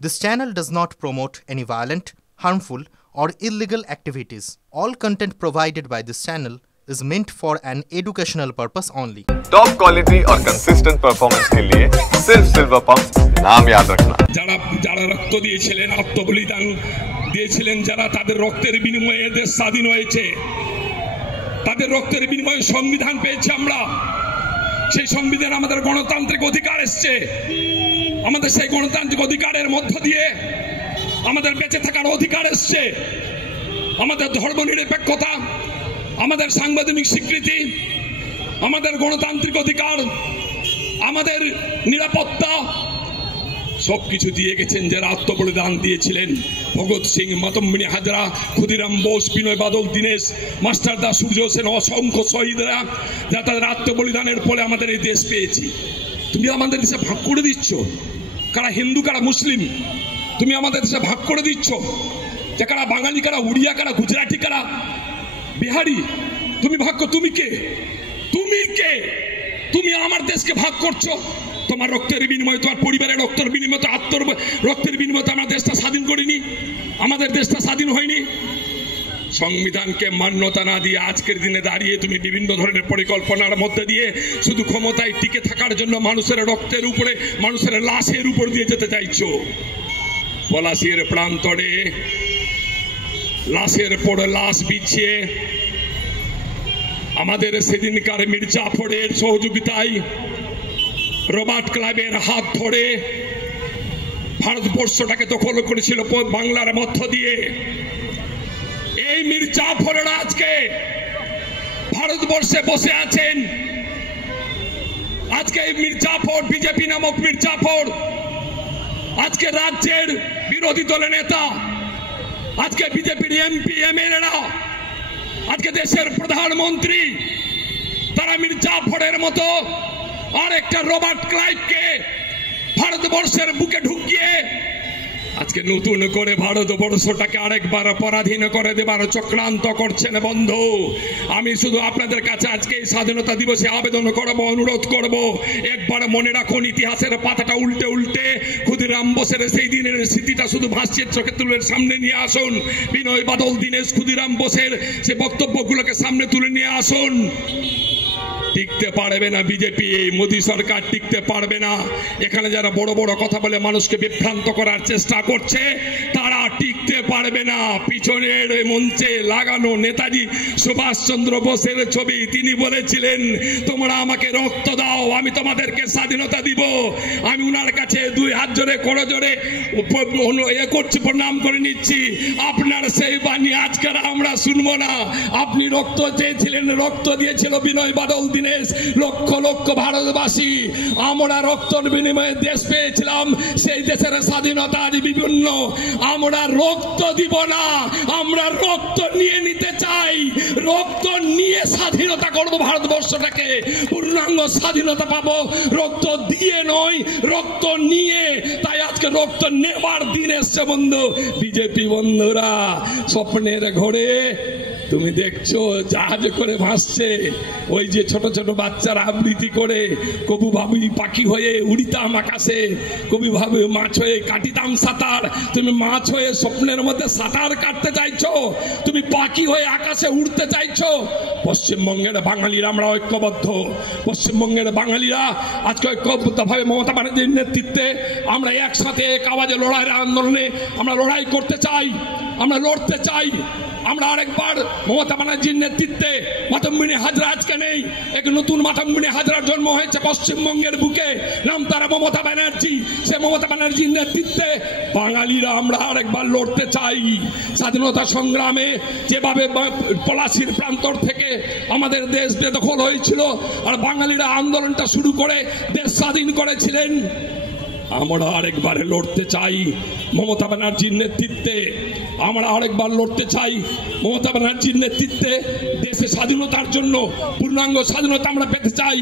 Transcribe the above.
This channel does not promote any violent, harmful, or illegal activities. All content provided by this channel is meant for an educational purpose only. Top quality और consistent performance के लिए सिर्फ silver pump नाम याद रखना। যারা রক্ত দিয়েছিলেন, আত্মবলিদান দিয়েছিলেন, যারা তাদের রক্তের বিনিময়ে দেশ স্বাধীন হয়েছে, তাদের রক্তের বিনিময়ে সংবিধান পেয়েছি আমরা। সেই সংবিধান আমাদের গণতান্ত্রিক অধিকার এসেছে। আমাদের সেই গণতান্ত্রিক অধিকারের মধ্য দিয়ে আমাদের বেঁচে থাকার অধিকার এসেছে। আমাদের ধর্মনিরপেক্ষতা, আমাদের সাংবিধানিক স্বীকৃতি, আমাদের গণতান্ত্রিক অধিকার, আমাদের নিরাপত্তা সবকিছু দিয়ে গেছেন যারা আত্মবলিদান দিয়েছিলেন। ভগৎ সিং, মাতঙ্গিনী হাজরা, ক্ষুদিরাম বোস, বিনয় বাদল দীনেশ, মাস্টারদা, সূর্য সেন, অসংখ্য শহীদরা যারা তাদের আত্মবলিদানের ফলে আমাদের এই দেশ পেয়েছি। তুমি আমাদের দেশে ভাগ করে দিচ্ছ কারা হিন্দু কারা মুসলিম, তুমি আমাদের দেশে ভাগ করে দিচ্ছ যে কারা বাঙালি কারা উড়িয়া কারা গুজরাটি কারা বিহারি। তুমি ভাগ তুমি কে? তুমি কে? তুমি আমার দেশকে ভাগ করছো। তোমার রক্তের বিনিময়ে, তোমার পরিবারের রক্তের বিনিময়ে, আত্মর রক্তের বিনিময়ে আমরা দেশটা স্বাধীন করিনি, আমাদের দেশটা স্বাধীন হয়নি। সংবিধানকে মান্যতা না দিয়ে আজকের দিনে দাঁড়িয়ে তুমি বিভিন্ন ধরনের পরিকল্পনার মধ্যে দিয়ে শুধু ক্ষমতায় টিকে থাকার জন্য মানুষের রক্তের উপরে, মানুষের লাশের উপর দিয়ে যেতে চাইছো। পলাশীর প্রান্তরে লাশের পর লাশ বিছিয়ে আমাদের সেদিনকার মীর জাফরের সহযোগিতায় রবার্ট ক্লাইভের হাত ধরে ভারতবর্ষটাকে দখল করেছিল বাংলার মধ্য দিয়ে। এই মীর জাফরেরা আজকে ভারতবর্ষে বসে আছেন। আজকে এই মীর জাফর, বিজেপি নামক মীর জাফর আজকে রাজ্যের বিরোধী দলের নেতা, আজকে বিজেপির এমপি এমএলএরা, আজকে দেশের প্রধানমন্ত্রী, তারা মীর জাফরের মতো আর একটা রবার্ট ক্লাইভকে ভারতবর্ষের বুকে ঢুকিয়ে আজকে নতুন করে ভারতবর্ষটাকে আরেকবার পরাধীন করে দেবার চক্রান্ত করছেন। বন্ধু, আমি শুধু আপনাদের কাছে আজকে এই স্বাধীনতা দিবসে আবেদন করব, অনুরোধ করব, একবার মনে রাখুন ইতিহাসের পাতাটা উল্টে উল্টে ক্ষুদিরাম বোসের সেই দিনের স্মৃতিটা শুধু ভাসছে চোখে তুলে সামনে নিয়ে আসুন। বিনয় বাদল দীনেশ, ক্ষুদিরাম বোসের সে বক্তব্যগুলোকে সামনে তুলে নিয়ে আসুন। টিকতে পারবে না বিজেপি, এই মোদী সরকার টিকতে পারবে না। এখানে যারা বড় বড় কথা বলে মানুষকে বিভ্রান্ত করার চেষ্টা করছে তারা টিকতে পারবে না। পিছনের মঞ্চে লাগানো নেতাজি সুভাষচন্দ্র বোসের ছবি, তিনি বলেছিলেন তোমরা আমাকে রক্ত দাও, আমি তোমাদেরকে স্বাধীনতা দিব। আমি উনার কাছে দুই হাত জোরে করো জোরে করছি, প্রণাম করে নিচ্ছি। আপনার সেই বাণী আজকের আমরা শুনবো না। আপনি রক্ত চেয়েছিলেন, রক্ত দিয়েছিল বিনয় বাদল দীনেশ, লক্ষ লক্ষ ভারতবাসী। আমরা রক্তের বিনিময়ে দেশ পেয়েছিলাম, সেই দেশের স্বাধীনতা বিভিন্ন। আমরা রক্ত দিব না, আমরা রক্ত নিয়ে নিতে চাই। রক্ত নিয়ে স্বাধীনতা করব ভারতবর্ষটাকে, পূর্ণাঙ্গ স্বাধীনতা পাবো। রক্ত দিয়ে নয়, রক্ত নিয়ে। তাই আজকে রক্ত নেবার দিন এসছে বন্ধু। বিজেপি বন্ধুরা স্বপ্নের ঘরে তুমি দেখছো জাহাজ করে ভাসছে, ওই যে ছোট ছোট বাচ্চারা আবৃত্তি করে কবু ভাবি পাখি হয়ে উড়িতাম আকাশে, কবি ভাবি মাছ হয়ে কাটিতাম সাঁতার। তুমি মাছ হয়ে স্বপ্নের মধ্যে সাঁতার কাটতে চাইছো, তুমি পাখি হয়ে আকাশে উড়তে চাইছো। পশ্চিমবঙ্গের বাঙালিরা আমরা ঐক্যবদ্ধ। পশ্চিমবঙ্গের বাঙালিরা আজকে ঐক্যবদ্ধভাবে মমতা ব্যানার্জির নেতৃত্বে আমরা একসাথে এক আওয়াজে লড়াইয়ের আন্দোলনে আমরা লড়াই করতে চাই, আমরা লড়তে চাই। আমরা আরেকবার মমতা ব্যানার্জির নেতৃত্বে, মাতঙ্গিনী হাজরা আজকে নেই, এক নতুন মাতঙ্গিনী হাজরার জন্ম হয়েছে পশ্চিমবঙ্গের বুকে, নাম তারা মমতা ব্যানার্জি। সে মমতা ব্যানার্জির নেতৃত্বে বাঙালিরা আমরা আরেকবার লড়তে চাই। স্বাধীনতা সংগ্রামে যেভাবে পলাশীর প্রান্তর থেকে আমাদের দেশ বেদখল হয়েছিল আর বাঙালিরা আন্দোলনটা শুরু করে দেশ স্বাধীন করেছিলেন, আমরা আরেকবারে লড়তে চাই মমতা ব্যানার্জির নেতৃত্বে। আমরা আরেকবার লড়তে চাই মমতা ব্যানার্জির নেতৃত্বে। দেশে স্বাধীনতার জন্য পূর্ণাঙ্গ স্বাধীনতা আমরা পেতে চাই।